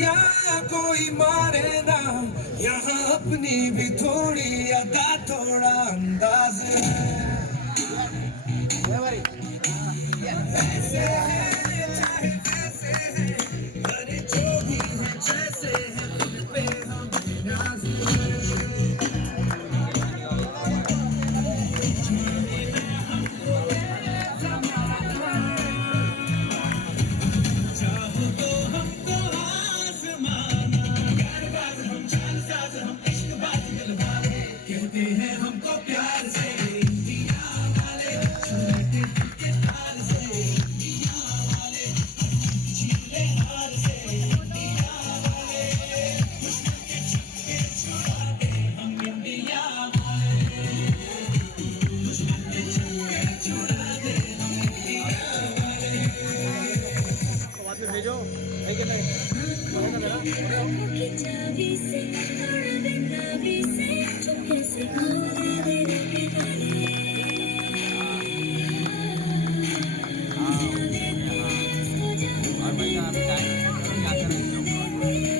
या कोई मारे ना, यहाँ अपनी भी थोड़ी अदा थोड़ा अंदाज ऐसे है चाहे वैसे है, अरे जो भी है जैसे है दिल पे हम नाज चाहो तो हमको आसमाना, प्यारबाज हम जानसाज हम इश्कबाज दिलवाले, कहते हैं हमको प्यार से इंडिया वाले, छूटे दिल के तार से इंडिया वाले, झीले हार से इंडिया वाले, दुश्मन के छक्के छुड़ाते हम इंडिया वाले, दुश्मन के छक्के छुड़ाते हम इंडिया भेजो है कि नहीं आँखों की चाबी से और बेताबी से चुपके से खोल दे रखे ताले जाने दे सो जाओ और भाई आप टाइम क्या कर रहे हो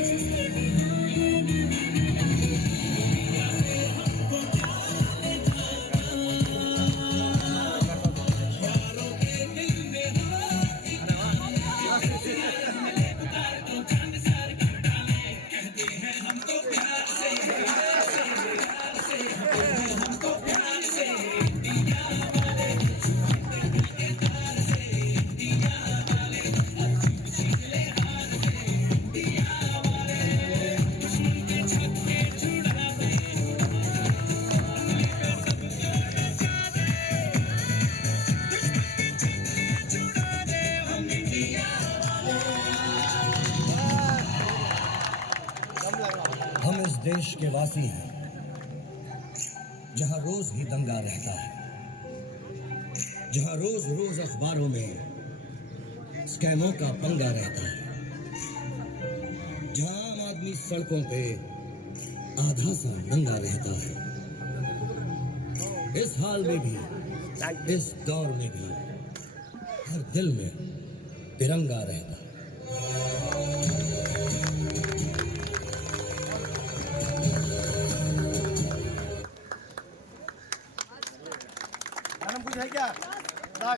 हम इस देश के वासी हैं जहां रोज ही दंगा रहता है, जहां रोज रोज अखबारों में स्कैमों का पंगा रहता है, जहां आम आदमी सड़कों पे आधा सा नंगा रहता है। इस हाल में भी, इस दौर में भी हर दिल में तिरंगा रहता है।